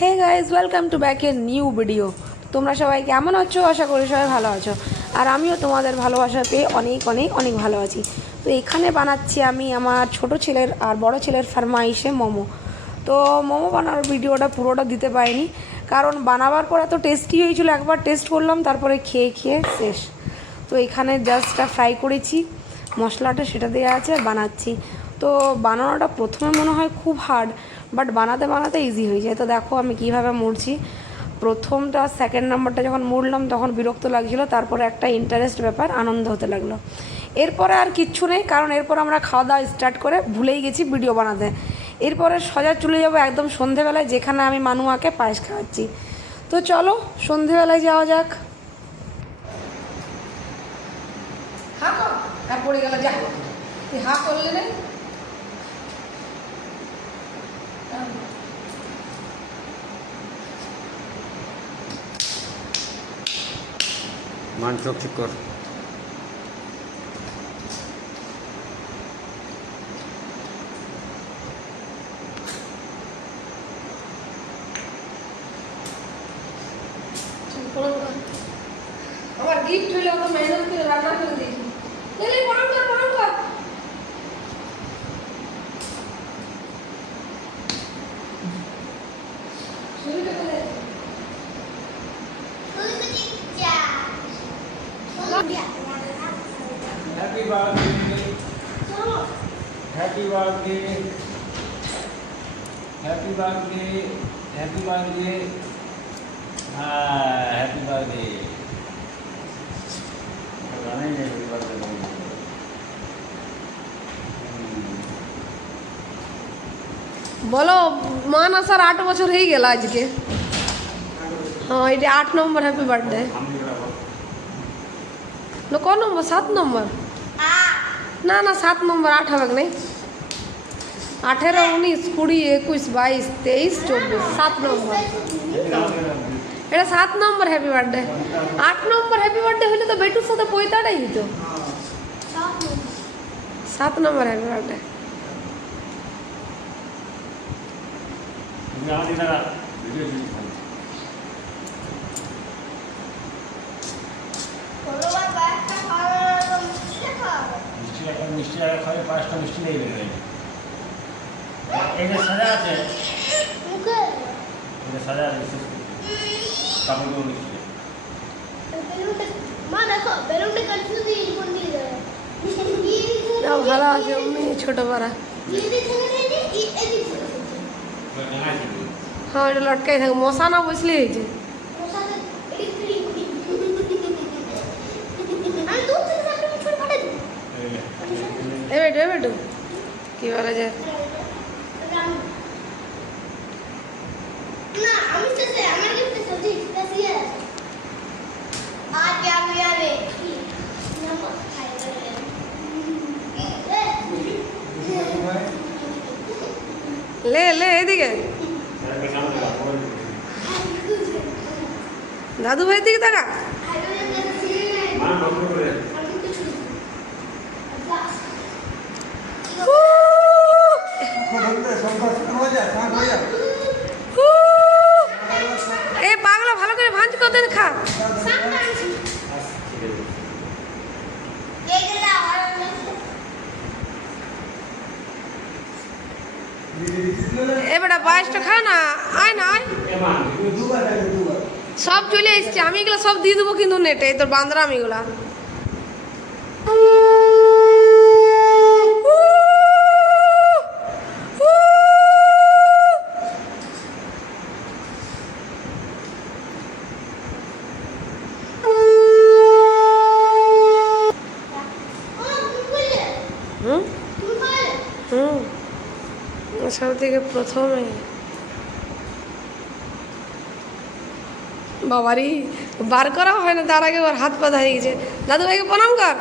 Hey guys welcome to back a new video. তোমরা সবাই কেমন আছো? আশা করি সবাই ভালো আছো, আর আমিও তোমাদের ভালোবাসা পেয়ে অনেক অনেক অনেক ভালো আছি। তো এখানে বানাচ্ছি আমি আমার ছোট ছেলের আর বড় ছেলের ফরমাইশে মোমো। তো মোমো বানানোর ভিডিওটা পুরোটা দিতে পারিনি, কারণ বানাবার পর এত টেস্টি হয়েছিল, একবার টেস্ট করলাম তারপরে খেয়ে খেয়ে শেষ। তো এখানে জাস্টটা ফ্রাই করেছি, মশলাটা সেটা দেওয়া আছে, বানাচ্ছি। তো বানানোটা প্রথমে মনে হয় খুব হার্ড, বাট বানাতে বানাতে ইজি হয়ে যায়। তো দেখো আমি কীভাবে মুড়ছি। প্রথমটা সেকেন্ড নাম্বারটা যখন মুড়লাম তখন বিরক্ত লাগছিলো, তারপরে একটা ইন্টারেস্ট ব্যাপার, আনন্দ হতে লাগলো। এরপরে আর কিচ্ছু নেই, কারণ এরপর আমরা খাওয়া দাওয়া স্টার্ট করে ভুলেই গেছি ভিডিও বানাতে। এরপরে সোজা চলে যাবো একদম সন্ধেবেলায়, যেখানে আমি মানুয়াকে পায়েস খাওয়াচ্ছি। তো চলো সন্ধেবেলায় যাওয়া যাক। হ্যাঁ পড়ে গেল, যা তুই হা করলে না। মান চোখ ঠিক কর। আমার গিফট হইলে অত মেহনত করে রান্না করে দিয়েছি। এলে প্রণাম কর, প্রণাম কর। শুরুটা করে happy birthday, happy birthday, happy birthday, happy birthday, হ্যাঁ হ্যাপি বার্থডে। জানাই নেই হ্যাপি বার্থডে। বলো, মান আসার 8 বছর হয়ে গেল আজকে। হ্যাঁ, এটা 8 নম্বর হ্যাপি বার্থডে। না ক নম্বর? 7 নম্বর। না না 7 নম্বর, 8 হবে নাই। 18, 19, 20, 21, 22, 23, 24, 7 নম্বর। এটা 7 নম্বর হ্যাপি বার্থডে। 8 নম্বর হ্যাপি বার্থডে হলে তো বেটুর সাথে পয়তাটাই হতো। 7 নম্বর হ্যাপি বার্থডে। মিষ্টি খাবে, 5টা মিষ্টি নেই বেরোবে। এটা সাজা আছে, এটা সাজা আছে, কাপড়গুলো মিষ্টি। ভালো আছে ছোট পাড়া। হ্যাঁ, এটা লটকাই থাকে, মশা না বসলে হয়েছে। বেটু বেটু কি বলা যায়। লে লে এদিকে, দাদু ভাইয়ের দিকে তাকা। এ পাগলা, ভালো করে ভাঁজ করতে খা। এ বেটা পায়েসটা খা না, আয় না আয়। সব চলে এসছে, আমি এগুলো সব দিয়ে দেবো কিন্তু নেটে, তোর বান্দরাম এগুলা। সব থেকে প্রথমে বাবারি বার করা হয় না, তার আগে ওর হাত পা ধরে গেছে। দাদু ভাইকে প্রণাম কর।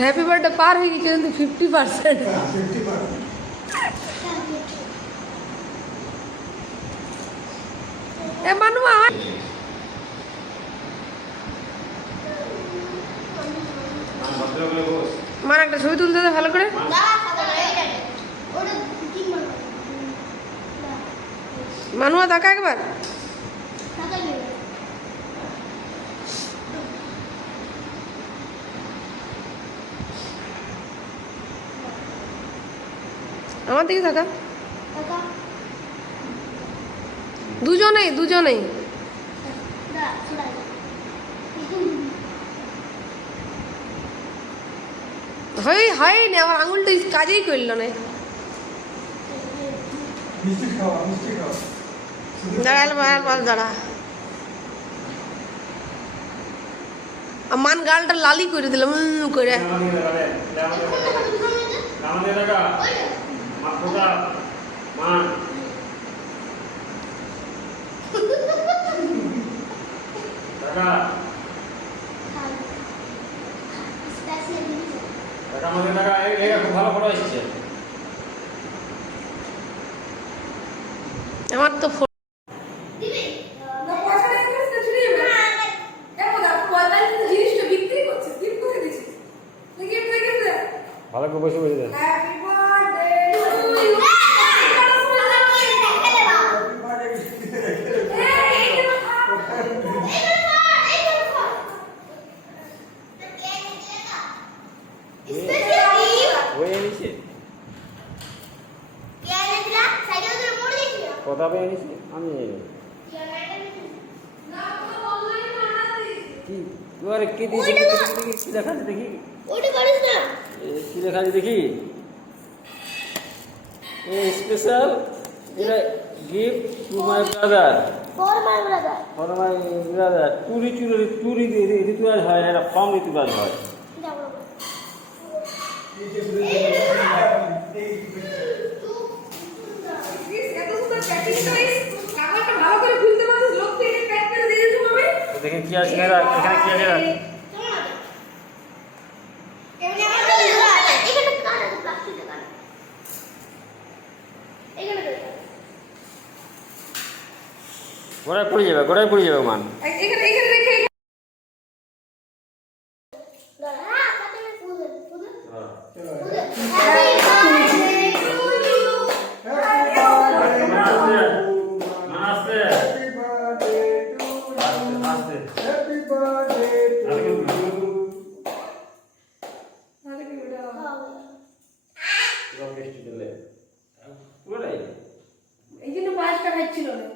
হ্যাপি বার্থডে পার হয়ে গেছে কিন্তু 50%। এ মানু আমার মার একটা ছবি তুলতে দে ভালো করে। মানুয়া দেখা একবার। আমার দিকে থাকা দুজনেই দুজনেই হয়নি আমার আঙুলটা কাজেই করলো না। দাঁড়া মান গালটা লালি করে দিলাম করে। ভালো ফটো এসেছে আমার তো ভালো করে বসে বসে দেন। কথা পেয়ে নিছি আমি কি তোমার কি দিয়েছে কি লেখা আছে দেখি কি লেখা আছে দেখি স্পেশাল এটা gift to my brother for my brother টুরি দিয়ে ঋতুরাজ হয় এটা কম ঋতুরাজ হয় দেখে কি আছে এখানে কি আছে গোড়ায় পড়ে যাবে মান এই জন্য পাঁচটা খাচ্ছিল না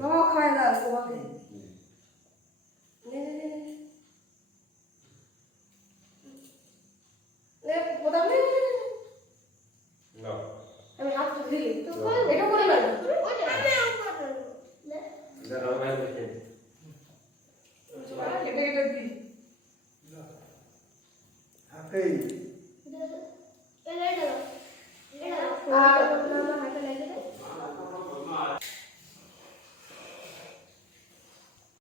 বাবা খাওয়া দাও তোমাকে আমি হাত দিই এটা করে এটা দিই